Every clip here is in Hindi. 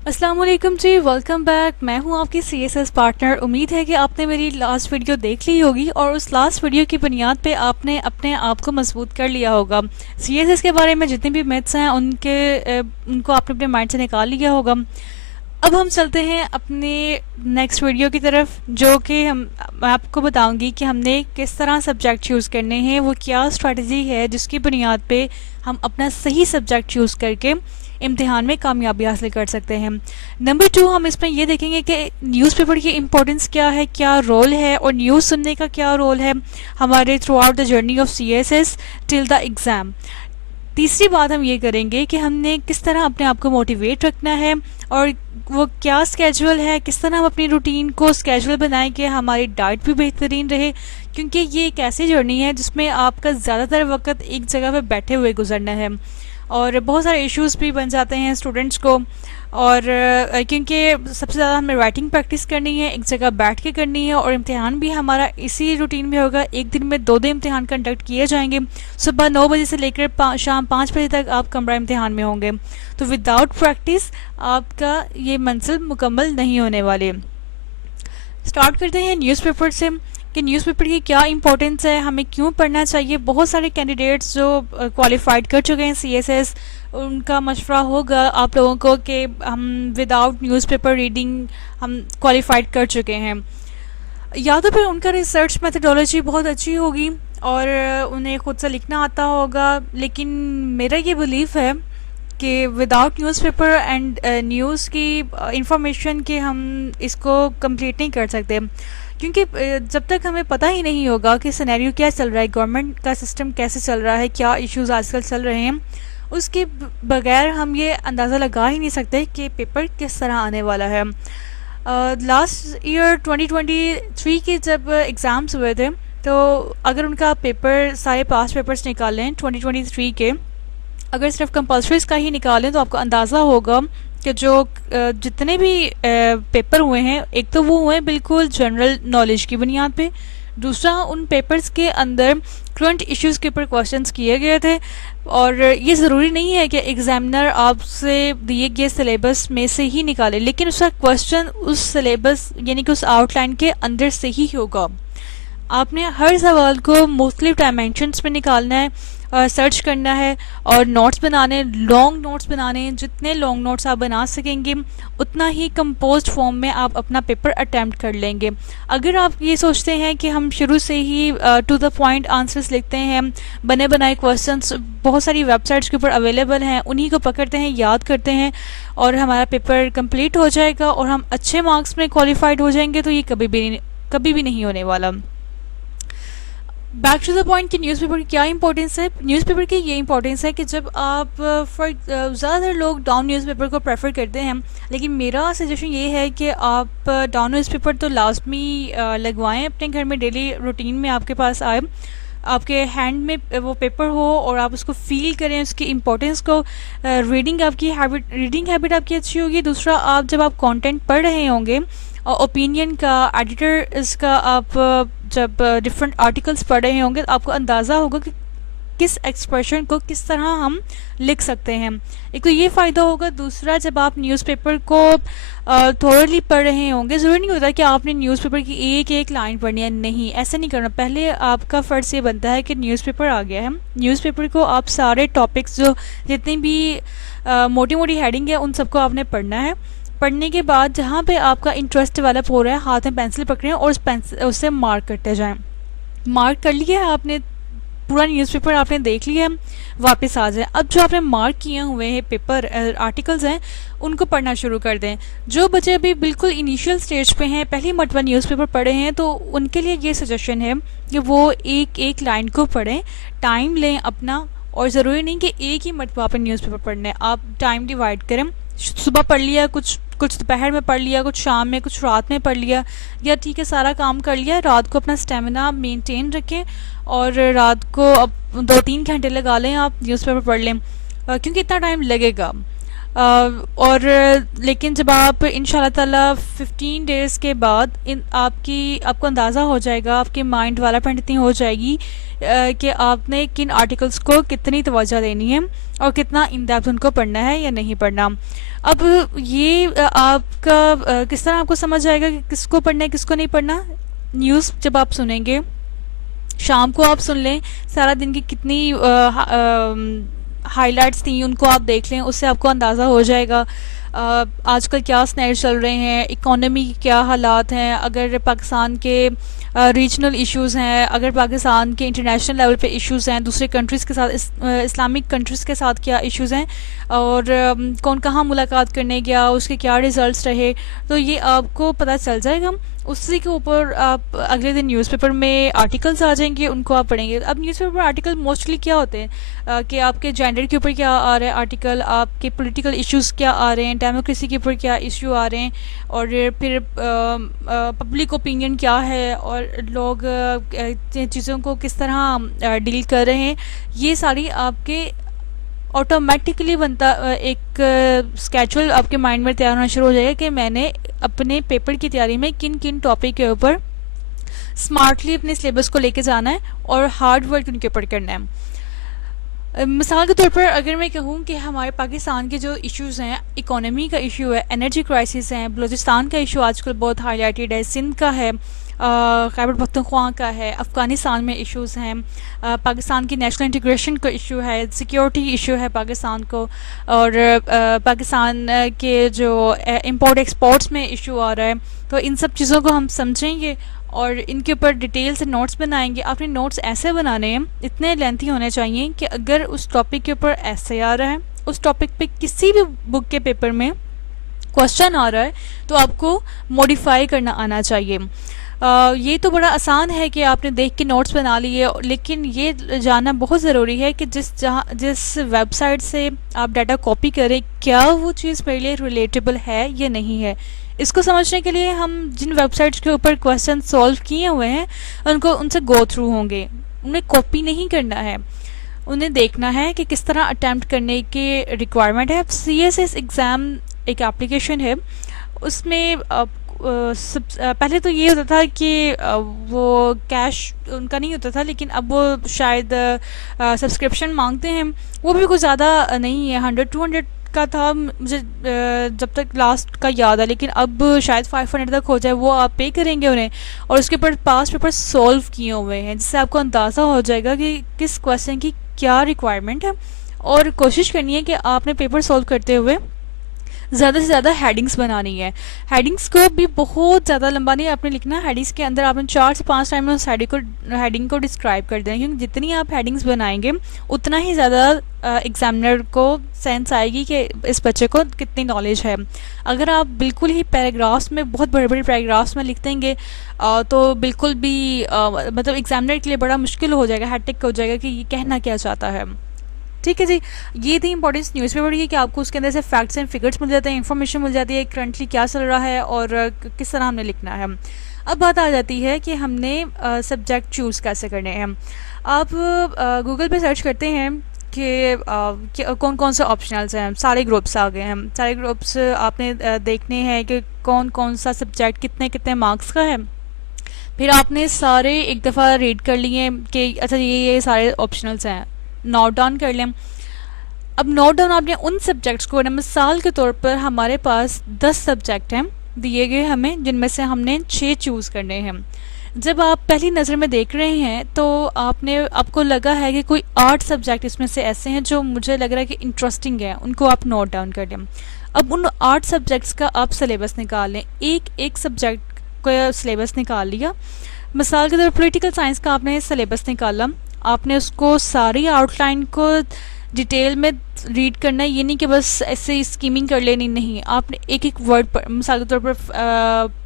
अस्सलाम वालेकुम जी, वेलकम बैक। मैं हूं आपकी सीएसएस पार्टनर। उम्मीद है कि आपने मेरी लास्ट वीडियो देख ली होगी और उस लास्ट वीडियो की बुनियाद पे आपने अपने आप को मजबूत कर लिया होगा। सीएसएस के बारे में जितने भी मिथ्स हैं उनको आपने अपने माइंड से निकाल लिया होगा। अब हम चलते हैं अपने नेक्स्ट वीडियो की तरफ, जो कि मैं आपको बताऊंगी कि हमने किस तरह सब्जेक्ट चूज़ करने हैं, वो क्या स्ट्रेटजी है जिसकी बुनियाद पे हम अपना सही सब्जेक्ट चूज़ करके इम्तिहान में कामयाबी हासिल कर सकते हैं। नंबर 2, हम इसमें ये देखेंगे कि न्यूज़पेपर की इम्पोर्टेंस क्या है, क्या रोल है और न्यूज़ सुनने का क्या रोल है हमारे through out the journey of CSS till the exam. तीसरी बात हम ये करेंगे कि हमने किस तरह अपने आप को मोटिवेट रखना है और वो क्या स्केजुअल है, किस तरह हम अपनी रूटीन को स्केजुअल बनाएं कि हमारी डाइट भी बेहतरीन रहे, क्योंकि ये एक ऐसी जर्नी है जिसमें आपका ज़्यादातर वक्त एक जगह पे बैठे हुए गुजरना है और बहुत सारे इश्यूज भी बन जाते हैं स्टूडेंट्स को। और क्योंकि सबसे ज़्यादा हमें राइटिंग प्रैक्टिस करनी है, एक जगह बैठ के करनी है और इम्तिहान भी हमारा इसी रूटीन में होगा। एक दिन में 2 इम्तिहान कंडक्ट किए जाएंगे। सुबह 9 बजे से लेकर शाम 5 बजे तक आप कमरा इम्तिहान में होंगे। तो विदाउट प्रैक्टिस आपका ये मंजिल मुकम्मल नहीं होने वाली। स्टार्ट करते हैं न्यूज़पेपर से कि न्यूज़पेपर की क्या इंपॉर्टेंस है, हमें क्यों पढ़ना चाहिए। बहुत सारे कैंडिडेट्स जो क्वालिफाइड कर चुके हैं सीएसएस, उनका मशवरा होगा आप लोगों को कि हम विदाउट न्यूज़पेपर रीडिंग हम क्वालिफाइड कर चुके हैं, या तो फिर उनका रिसर्च मेथडोलॉजी बहुत अच्छी होगी और उन्हें खुद से लिखना आता होगा। लेकिन मेरा ये बिलीफ है कि विदाउट न्यूज़पेपर एंड न्यूज़ की इंफॉर्मेशन के हम इसको कंप्लीट नहीं कर सकते, क्योंकि जब तक हमें पता ही नहीं होगा कि सिनेरियो क्या चल रहा है, गवर्नमेंट का सिस्टम कैसे चल रहा है, क्या इश्यूज आजकल चल रहे हैं, उसके बगैर हम ये अंदाज़ा लगा ही नहीं सकते कि पेपर किस तरह आने वाला है। लास्ट ईयर 2023 के जब एग्ज़ाम्स हुए थे, तो अगर उनका पेपर सारे पास पेपर्स निकालें 2023 के, अगर सिर्फ कंपल्सरीज का ही निकालें तो आपको अंदाज़ा होगा कि जो जितने भी पेपर हुए हैं, एक तो वो हुए बिल्कुल जनरल नॉलेज की बुनियाद पे, दूसरा उन पेपर्स के अंदर करंट इश्यूज़ के ऊपर क्वेश्चंस किए गए थे। और ये ज़रूरी नहीं है कि एग्जामिनर आपसे दिए गए सिलेबस में से ही निकाले, लेकिन उसका क्वेश्चन उस सिलेबस यानी कि उस आउटलाइन के अंदर से ही होगा। आपने हर सवाल को मुख्तलिफ डायमेंशंस में निकालना है, सर्च करना है और नोट्स बनाने, लॉन्ग नोट्स बनाने। जितने लॉन्ग नोट्स आप बना सकेंगे उतना ही कंपोज्ड फॉर्म में आप अपना पेपर अटैम्प्ट कर लेंगे। अगर आप ये सोचते हैं कि हम शुरू से ही टू द पॉइंट आंसर्स लिखते हैं, बने बनाए क्वेश्चंस बहुत सारी वेबसाइट्स के ऊपर अवेलेबल हैं, उन्हीं को पकड़ते हैं, याद करते हैं और हमारा पेपर कंप्लीट हो जाएगा और हम अच्छे मार्क्स में क्वालिफाइड हो जाएंगे, तो ये कभी भी नहीं होने वाला। बैक टू द पॉइंट कि न्यूज़पेपर की क्या इंपॉर्टेंस है। न्यूज़पेपर की ये इंपॉर्टेंस है कि जब आप ज़्यादातर लोग डाउन न्यूज़पेपर को प्रेफर करते हैं, लेकिन मेरा सजेशन ये है कि आप डाउन न्यूज़पेपर तो लाजमी लगवाएं अपने घर में, डेली रूटीन में आपके पास आए, आपके हैंड में वो पेपर हो और आप उसको फील करें, उसकी इम्पोर्टेंस को। रीडिंग हैबिट आपकी अच्छी होगी। दूसरा, आप जब आप कंटेंट पढ़ रहे होंगे और ओपिनियन का, एडिटर इसका, आप जब डिफरेंट आर्टिकल्स पढ़ रहे होंगे तो आपको अंदाज़ा होगा कि किस एक्सप्रेशन को किस तरह हम लिख सकते हैं। एक तो ये फ़ायदा होगा। दूसरा, जब आप न्यूज़पेपर को थोरली पढ़ रहे होंगे, ज़रूरी नहीं होता कि आपने न्यूज़पेपर की एक एक लाइन पढ़नी है, नहीं, ऐसा नहीं करना। पहले आपका फ़र्ज़ ये बनता है कि न्यूज़पेपर आ गया है, न्यूज़पेपर को आप सारे टॉपिक्स जो जितनी भी मोटी मोटी हेडिंग है उन सबको आपने पढ़ना है। पढ़ने के बाद जहाँ पे आपका इंटरेस्ट डेवलप हो रहा है, हाथ में पेंसिल पकड़ें और उससे मार्क करते जाएं। मार्क कर लिया है आपने, पूरा न्यूज़पेपर आपने देख लिया है, वापस आ जाए। अब जो आपने मार्क किए हुए हैं पेपर आर्टिकल्स हैं, उनको पढ़ना शुरू कर दें। जो बच्चे अभी बिल्कुल इनिशियल स्टेज पे हैं, पहली मरतबा न्यूज़पेपर पढ़े हैं, तो उनके लिए ये सजेशन है कि वो एक एक लाइन को पढ़ें, टाइम लें अपना। और ज़रूरी नहीं कि एक ही मरतबा पर न्यूज़पेपर पढ़ना है, आप टाइम डिवाइड करें। सुबह पढ़ लिया, कुछ दोपहर में पढ़ लिया, कुछ शाम में, कुछ रात में पढ़ लिया, या ठीक है सारा काम कर लिया। रात को अपना स्टेमिना मेंटेन रखें और रात को अब 2-3 घंटे लगा लें, आप न्यूज़पेपर पढ़ लें, क्योंकि इतना टाइम लगेगा। और लेकिन जब आप इंशाल्लाह ताला 15 डेज़ के बाद आपको अंदाज़ा हो जाएगा, आपके माइंड डेवलपमेंट इतनी हो जाएगी कि आपने किन आर्टिकल्स को कितनी तवज्जो देनी है और कितना इन डेप्थ उनको पढ़ना है या नहीं पढ़ना। अब ये आपका किस तरह आपको समझ आएगा कि किसको पढ़ना है किसको नहीं पढ़ना। न्यूज़ जब आप सुनेंगे, शाम को आप सुन लें, सारा दिन की कितनी हाइलाइट्स थी उनको आप देख लें, उससे आपको अंदाज़ा हो जाएगा आजकल क्या स्नैर चल रहे हैं, इकोनॉमी के क्या हालात हैं, अगर पाकिस्तान के रीजनल इश्यूज़ हैं, अगर पाकिस्तान के इंटरनेशनल लेवल पे इश्यूज़ हैं, दूसरे कंट्रीज़ के साथ इस्लामिक कंट्रीज़ के साथ क्या इश्यूज़ हैं, और कौन कहाँ मुलाकात करने गया, उसके क्या रिज़ल्ट्स रहे, तो ये आपको पता चल जाएगा। उसी के ऊपर आप अगले दिन न्यूज़पेपर में आर्टिकल्स आ जाएंगे, उनको आप पढ़ेंगे। अब न्यूज़पेपर आर्टिकल मोस्टली क्या होते हैं कि आपके जेंडर के ऊपर क्या आ रहा है आर्टिकल, आपके पॉलिटिकल इश्यूज़ क्या आ रहे हैं, डेमोक्रेसी के ऊपर क्या इशू आ रहे हैं, और फिर पब्लिक ओपिनियन क्या है, और लोग चीज़ों को किस तरह डील कर रहे हैं। ये सारी आपके ऑटोमेटिकली बनता एक स्केड्यूल आपके माइंड में तैयार होना शुरू हो जाएगा कि मैंने अपने पेपर की तैयारी में किन किन टॉपिक के ऊपर स्मार्टली अपने सिलेबस को लेके जाना है और हार्ड वर्क उनके ऊपर करना है। मिसाल के तौर पर अगर मैं कहूँ कि हमारे पाकिस्तान के जो इश्यूज़ हैं, इकोनॉमी का इशू है, एनर्जी क्राइसिस है, बलूचिस्तान का इशू आजकल बहुत हाईलाइटेड है, सिंध का है, खैबर पख्तूनख्वा का है, अफ़गानिस्तान में इश्यूज़ हैं, पाकिस्तान की नेशनल इंटीग्रेशन का इशू है, सिक्योरिटी इशू है पाकिस्तान को, और पाकिस्तान के जो इंपोर्ट एक्सपोर्ट्स में इशू आ रहा है। तो इन सब चीज़ों को हम समझेंगे और इनके ऊपर डिटेल से नोट्स बनाएंगे। आपने नोट्स ऐसे बनाने हैं, इतने लेंथी होने चाहिए कि अगर उस टॉपिक के ऊपर ऐसे आ रहा है, उस टॉपिक पे किसी भी बुक के पेपर में क्वेश्चन आ रहा है, तो आपको मॉडिफाई करना आना चाहिए। ये तो बड़ा आसान है कि आपने देख के नोट्स बना लिए, लेकिन ये जानना बहुत ज़रूरी है कि जिस वेबसाइट से आप डाटा कॉपी करें, क्या वो चीज़ मेरे लिए रिलेटेबल है या नहीं है। इसको समझने के लिए हम जिन वेबसाइट्स के ऊपर क्वेश्चन सॉल्व किए हुए हैं उनसे गो थ्रू होंगे। उन्हें कॉपी नहीं करना है, उन्हें देखना है कि किस तरह अटैम्प्ट करने की रिक्वायरमेंट है। CSS एग्ज़ाम एक एप्लीकेशन है, उसमें पहले तो ये होता था कि वो कैश उनका नहीं होता था, लेकिन अब वो शायद सब्सक्रिप्शन मांगते हैं। वो भी कुछ ज़्यादा नहीं है, 100-200 का था मुझे जब तक लास्ट का याद है, लेकिन अब शायद 500 तक हो जाए। वो आप पे करेंगे उन्हें, और उसके ऊपर पास पेपर सॉल्व किए हुए हैं, जिससे आपको अंदाज़ा हो जाएगा कि किस क्वेश्चन की क्या रिक्वायरमेंट है। और कोशिश करनी है कि आपने पेपर सॉल्व करते हुए ज़्यादा से ज़्यादा हेडिंग्स बनानी है। हेडिंग्स को भी बहुत ज़्यादा लंबा नहीं आपने लिखना। हेडिंग्स के अंदर आपने 4 से 5 टाइम में उस हेडिंग को डिस्क्राइब कर देना, क्योंकि जितनी आप हेडिंग्स बनाएंगे उतना ही ज़्यादा एग्जामिनर को सेंस आएगी कि इस बच्चे को कितनी नॉलेज है। अगर आप बिल्कुल ही पैराग्राफ्स में, बहुत बड़े बड़े पैराग्राफ्स में लिख देंगे तो बिल्कुल भी मतलब एग्जामिनर के लिए बड़ा मुश्किल हो जाएगा, हैट्रिक हो जाएगा कि ये कहना क्या चाहता है। ठीक है जी, ये थी इंपॉर्टेंस न्यूज़पेपर की कि आपको उसके अंदर से फैक्ट्स एंड फिगर्स मिल जाते हैं, इन्फॉर्मेशन मिल जाती है करंटली क्या चल रहा है और किस तरह हमने लिखना है। अब बात आ जाती है कि हमने सब्जेक्ट चूज़ कैसे करने हैं। आप गूगल पे सर्च करते हैं कि कौन कौन से ऑप्शनल्स हैं, सारे ग्रुप्स आ गए हैं। सारे ग्रुप्स आपने देखने हैं कि कौन कौन सा सब्जेक्ट कितने कितने मार्क्स का है। फिर आपने सारे एक दफ़ा रीड कर लिए कि अच्छा ये सारे ऑप्शनल्स हैं, नोट डाउन कर लें। अब नोट डाउन आपने उन सब्जेक्ट्स को, मिसाल के तौर पर हमारे पास 10 सब्जेक्ट हैं दिए गए हमें, जिनमें से हमने 6 चूज़ करने हैं। जब आप पहली नज़र में देख रहे हैं तो आपको लगा है कि कोई 8 सब्जेक्ट इसमें से ऐसे हैं जो मुझे लग रहा है कि इंटरेस्टिंग है, उनको आप नोट डाउन कर लें। अब उन 8 सब्जेक्ट्स का आप सिलेबस निकाल लें, एक सब्जेक्ट का सिलेबस निकाल लिया। मिसाल के तौर पर पॉलिटिकल साइंस का आपने सिलेबस निकाला, आपने उसको सारी आउटलाइन को डिटेल में रीड करना है। ये नहीं कि बस ऐसे स्कीमिंग कर लेनी, नहीं, आपने एक एक वर्ड पर, मिसाल के तौर पर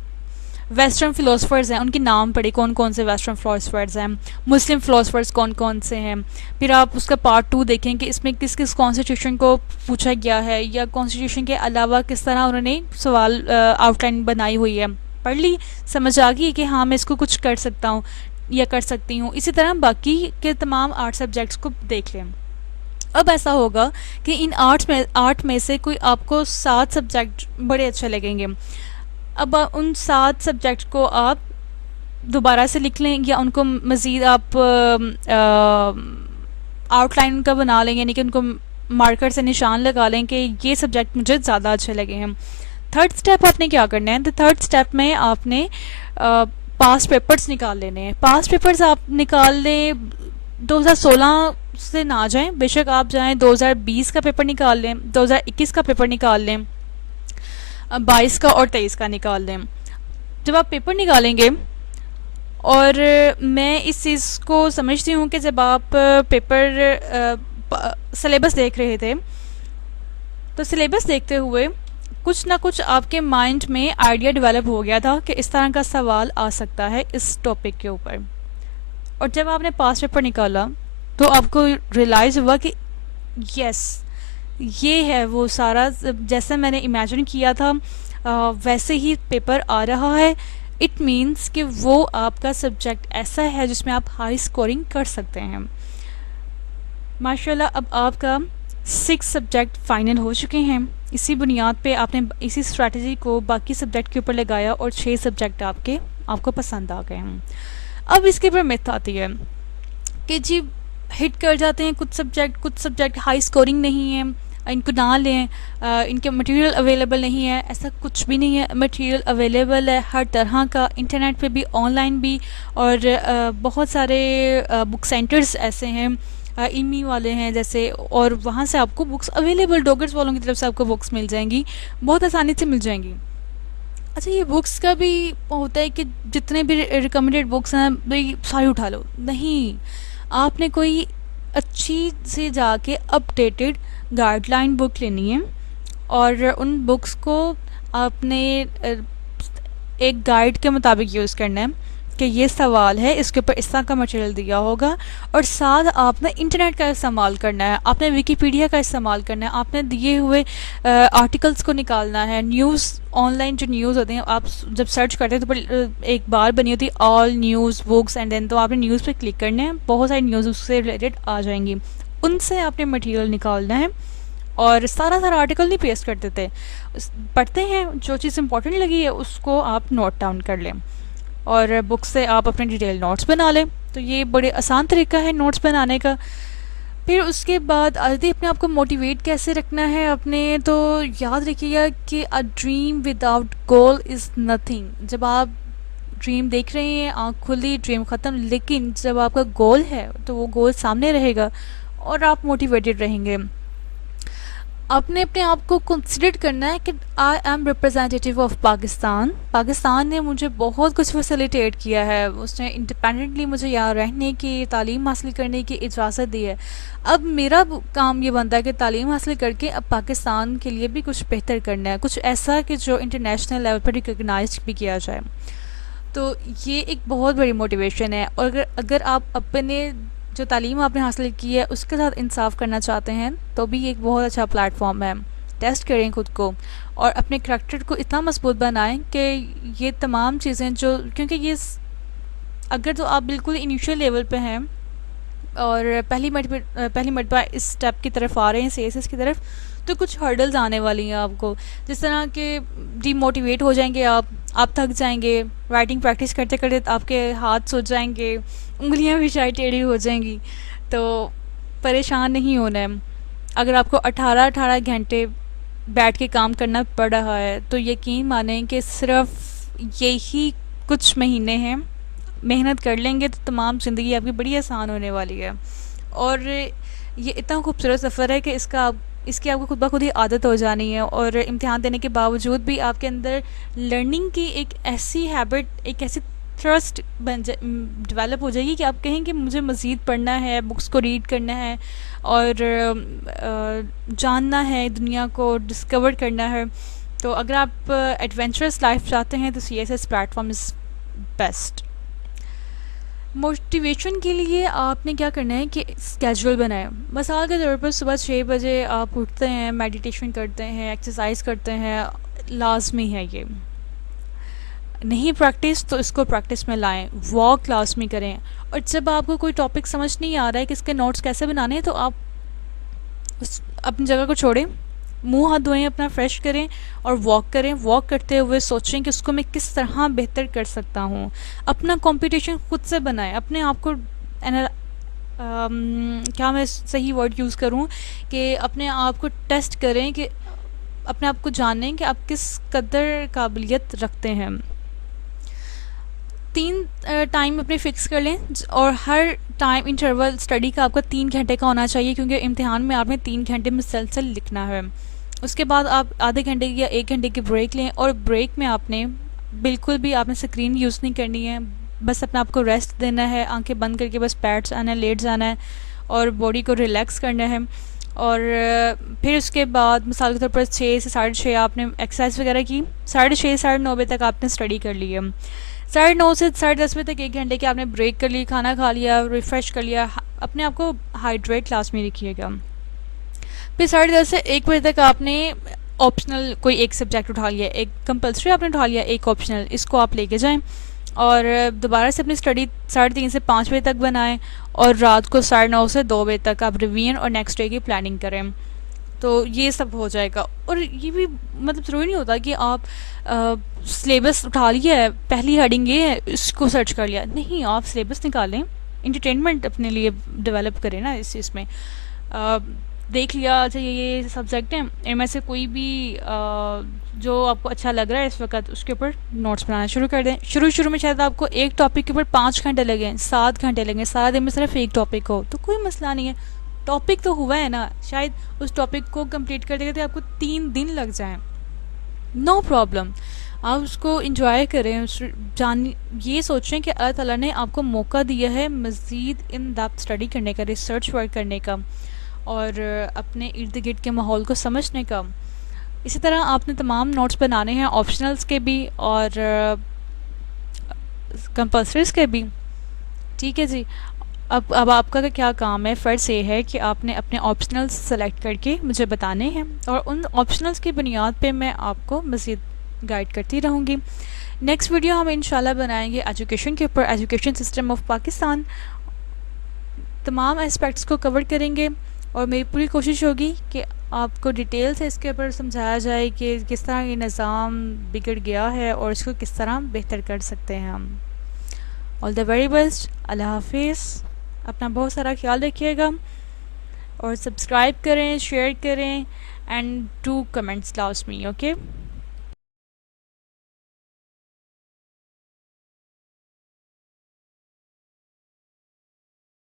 वेस्टर्न फ़िलोसफर्स हैं, उनके नाम पढ़े, कौन कौन से वेस्टर्न फ़िलोसफर्स हैं, मुस्लिम फ़िलोसफर्स कौन कौन से हैं। फिर आप उसका पार्ट 2 देखें कि इसमें किस किस कॉन्स्टिट्यूशन को पूछा गया है, या कॉन्स्टिट्यूशन के अलावा किस तरह उन्होंने सवाल आउटलाइन बनाई हुई है। पढ़ ली, समझ आ गई कि हाँ मैं इसको कुछ कर सकता हूँ या कर सकती हूँ। इसी तरह बाकी के तमाम 8 सब्जेक्ट्स को देख लें। अब ऐसा होगा कि इन आठ में से कोई आपको 7 सब्जेक्ट बड़े अच्छे लगेंगे। अब उन 7 सब्जेक्ट को आप दोबारा से लिख लें या उनको मज़ीद आप आउटलाइन उनका बना लें, यानी कि उनको मार्कर से निशान लगा लें कि ये सब्जेक्ट मुझे ज़्यादा अच्छे लगे हैं। थर्ड स्टेप आपने क्या करना है, तो थर्ड स्टेप में आपने पास्ट पेपर्स निकाल लेने हैं। पास्ट पेपर्स आप निकाल लें, 2016 से ना जाएं, बेशक आप जाएं 2020 का पेपर निकाल लें, 2021 का पेपर निकाल लें, 22 का और 23 का निकाल लें। जब आप पेपर निकालेंगे, और मैं इस चीज़ को समझती हूँ कि जब आप पेपर सिलेबस देख रहे थे, तो सिलेबस देखते हुए कुछ ना कुछ आपके माइंड में आइडिया डेवलप हो गया था कि इस तरह का सवाल आ सकता है इस टॉपिक के ऊपर। और जब आपने पास पेपर निकाला तो आपको रियलाइज़ हुआ कि यस, ये है वो सारा, जैसे मैंने इमेजिन किया था वैसे ही पेपर आ रहा है। इट मीन्स कि वो आपका सब्जेक्ट ऐसा है जिसमें आप हाई स्कोरिंग कर सकते हैं। माशाल्लाह, अब आपका 6 सब्जेक्ट फाइनल हो चुके हैं। इसी बुनियाद पे आपने इसी स्ट्रैटेजी को बाकी सब्जेक्ट के ऊपर लगाया और 6 सब्जेक्ट आपको पसंद आ गए हैं। अब इसके ऊपर मिथ आती है कि जी हिट कर जाते हैं कुछ सब्जेक्ट हाई स्कोरिंग नहीं है, इनको ना लें, इनके मटेरियल अवेलेबल नहीं है। ऐसा कुछ भी नहीं है, मटेरियल अवेलेबल है हर तरह का, इंटरनेट पे भी, ऑनलाइन भी, और बहुत सारे बुक सेंटर्स ऐसे हैं, इमी वाले हैं जैसे, और वहाँ से आपको बुक्स अवेलेबल, डॉगर्स वालों की तरफ से आपको बुक्स मिल जाएंगी, बहुत आसानी से मिल जाएंगी। अच्छा, ये बुक्स का भी होता है कि जितने भी रिकमेंडेड बुक्स हैं भाई सारी उठा लो, नहीं, आपने कोई अच्छी से जाके अपडेटेड गाइडलाइन बुक लेनी है और उन बुक्स को आपने एक गाइड के मुताबिक यूज़ करना है कि ये सवाल है, इसके ऊपर इस तरह का मटेरियल दिया होगा, और साथ आपने इंटरनेट का इस्तेमाल करना है, आपने विकीपीडिया का इस्तेमाल करना है, आपने दिए हुए आर्टिकल्स को निकालना है। न्यूज़, ऑनलाइन जो न्यूज़ होते हैं, आप जब सर्च करते हैं तो एक बार बनी होती है all news books and then, तो आपने न्यूज़ पे क्लिक करना है, बहुत सारी न्यूज़ उससे रिलेटेड आ जाएंगी, उनसे आपने मटेरियल निकालना है। और सारा आर्टिकल नहीं पेस्ट करते थे, पढ़ते हैं, जो चीज़ इंपॉर्टेंट लगी है उसको आप नोट डाउन कर लें और बुक से आप अपने डिटेल नोट्स बना लें। तो ये बड़े आसान तरीका है नोट्स बनाने का। फिर उसके बाद आदि अपने आप को मोटिवेट कैसे रखना है अपने, तो याद रखिएगा कि a dream without goal is nothing. जब आप ड्रीम देख रहे हैं, आँख खुली, ड्रीम ख़त्म, लेकिन जब आपका गोल है तो वो गोल सामने रहेगा और आप मोटिवेटेड रहेंगे। आपने अपने आप को कंसिडर करना है कि I am representative of Pakistan. Pakistan ने मुझे बहुत कुछ फैसिलिटेट किया है, उसने इंडिपेंडेंटली मुझे यहाँ रहने की, तालीम हासिल करने की इजाज़त दी है। अब मेरा काम ये बनता है कि तालीम हासिल करके अब पाकिस्तान के लिए भी कुछ बेहतर करना है, कुछ ऐसा कि जो इंटरनेशनल लेवल पर रिकगनाइज भी किया जाए। तो ये एक बहुत बड़ी मोटिवेशन है। और अगर आप अपने जो तालीम आपने हासिल की है उसके साथ इंसाफ करना चाहते हैं तो भी एक बहुत अच्छा प्लेटफॉर्म है। टेस्ट करें खुद को और अपने करैक्टर को इतना मजबूत बनाएं कि ये तमाम चीज़ें जो, क्योंकि ये अगर तो आप बिल्कुल इनिशियल लेवल पे हैं और पहली मरतबा इस स्टेप की तरफ आ रहे हैं, सीएसएस की तरफ, तो कुछ हर्डल्स आने वाली हैं आपको, जिस तरह के डीमोटिवेट हो जाएंगे आप थक जाएंगे, राइटिंग प्रैक्टिस करते करते आपके हाथ सूज जाएंगे, उंगलियां भी शायद टेढ़ी हो जाएंगी। तो परेशान नहीं होना है। अगर आपको 18 घंटे बैठ के काम करना पड़ रहा है तो यकीन माने कि सिर्फ यही कुछ महीने हैं, मेहनत कर लेंगे तो तमाम ज़िंदगी आपकी बड़ी आसान होने वाली है। और ये इतना खूबसूरत सफ़र है कि इसकी आपको खुद ब खुद ही आदत हो जानी है, और इम्तिहान देने के बावजूद भी आपके अंदर लर्निंग की एक ऐसी हैबिट, एक ऐसी ट्रस्ट डेवलप हो जाएगी कि आप कहें कि मुझे मज़ीद पढ़ना है, बुक्स को रीड करना है और जानना है, दुनिया को डिस्कवर करना है। तो अगर आप एडवेंचरस लाइफ चाहते हैं तो CSS platform is best. Motivation के लिए आपने क्या करना है कि स्केड्यूल बनाएं। मिसाल के तौर पर सुबह 6 बजे आप उठते हैं, मेडिटेशन करते हैं, एक्सरसाइज करते हैं, लाजमी है ये। नहीं प्रैक्टिस तो इसको प्रैक्टिस में लाएं, वॉक लाजमी करें। और जब आपको कोई टॉपिक समझ नहीं आ रहा है कि इसके नोट्स कैसे बनाने हैं, तो आप अपनी जगह को छोड़ें, मुंह हाथ धोएं, अपना फ्रेश करें और वॉक करें। वॉक करते हुए सोचें कि उसको मैं किस तरह बेहतर कर सकता हूँ। अपना कंपटीशन खुद से बनाएं, अपने आप को क्या मैं सही वर्ड यूज़ करूँ कि अपने आप को टेस्ट करें, कि अपने आप को जानें कि आप किस कदर काबिलियत रखते हैं। 3 टाइम अपने फ़िक्स कर लें और हर टाइम इंटरवल स्टडी का आपका 3 घंटे का होना चाहिए, क्योंकि इम्तिहान में आपने 3 घंटे मुसलसल लिखना है। उसके बाद आप आधे घंटे की या 1 घंटे की ब्रेक लें, और ब्रेक में आपने बिल्कुल भी आपने स्क्रीन यूज़ नहीं करनी है। बस अपने आप को रेस्ट देना है, आंखें बंद करके बस बैठ जाना है, लेट जाना है और बॉडी को रिलैक्स करना है। और फिर उसके बाद मिसाल के तौर पर 6 से 6:30 आपने एक्सरसाइज वगैरह की, 6:30 साढ़े 9 बजे तक आपने स्टडी कर ली है। 9:30 से 10:30 बजे तक 1 घंटे की आपने ब्रेक कर ली, खाना खा लिया, रिफ़्रेश कर लिया। अपने आप को हाइड्रेट क्लास में रखिएगा। फिर 10:30 से 1 बजे तक आपने ऑप्शनल कोई एक सब्जेक्ट उठा लिया, एक कंपलसरी आपने उठा लिया, एक ऑप्शनल, इसको आप लेके जाएं और दोबारा से अपनी स्टडी 3:30 से 5 बजे तक बनाएं और रात को 9:30 से 2 बजे तक आप रिवीजन और नेक्स्ट डे की प्लानिंग करें। तो ये सब हो जाएगा। और ये भी मतलब ज़रूरी नहीं होता कि आप सिलेबस उठा लिया है, पहली हेडिंग ये है, इसको सर्च कर लिया, नहीं, आप सिलेबस निकालें, इंटरटेनमेंट अपने लिए डेवलप करें ना इस चीज़ में। देख लिया, अच्छा ये सब्जेक्ट है, इनमें से कोई भी जो आपको अच्छा लग रहा है इस वक्त, उसके ऊपर नोट्स बनाना शुरू कर दें। शुरू में शायद आपको एक टॉपिक के ऊपर 5 घंटे लगें, 7 घंटे लगें, सारा दिन में सिर्फ एक टॉपिक हो तो कोई मसला नहीं है, टॉपिक तो हुआ है ना। शायद उस टॉपिक को कंप्लीट करते करते आपको 3 दिन लग जाएं, नो प्रॉब्लम। आप उसको इंजॉय करें, ये सोचें कि अल्लाह ताला ने आपको मौका दिया है मज़ीद इन डेप्थ स्टडी करने का, रिसर्च वर्क करने का और अपने इर्द गिर्द के माहौल को समझने का। इसी तरह आपने तमाम नोट्स बनाने हैं, ऑप्शनल्स के भी और कंपल्सरीज के भी। ठीक है जी। अब आपका क्या काम है, फ़र्ज़ ये है कि आपने अपने ऑप्शनल्स सेलेक्ट करके मुझे बताने हैं और उन ऑप्शनल्स की बुनियाद पे मैं आपको मज़ीद गाइड करती रहूँगी। नेक्स्ट वीडियो हम इंशाल्लाह बनाएंगे एजुकेशन के ऊपर, एजुकेशन सिस्टम ऑफ पाकिस्तान। तमाम एस्पेक्ट्स को कवर करेंगे और मेरी पूरी कोशिश होगी कि आपको डिटेल से इसके ऊपर समझाया जाए कि किस तरह ये निज़ाम बिगड़ गया है और इसको किस तरह बेहतर कर सकते हैं हम। All the very best. अल्लाह हाफिज़। अपना बहुत सारा ख्याल रखिएगा और सब्सक्राइब करें, शेयर करें and do comments last me, okay.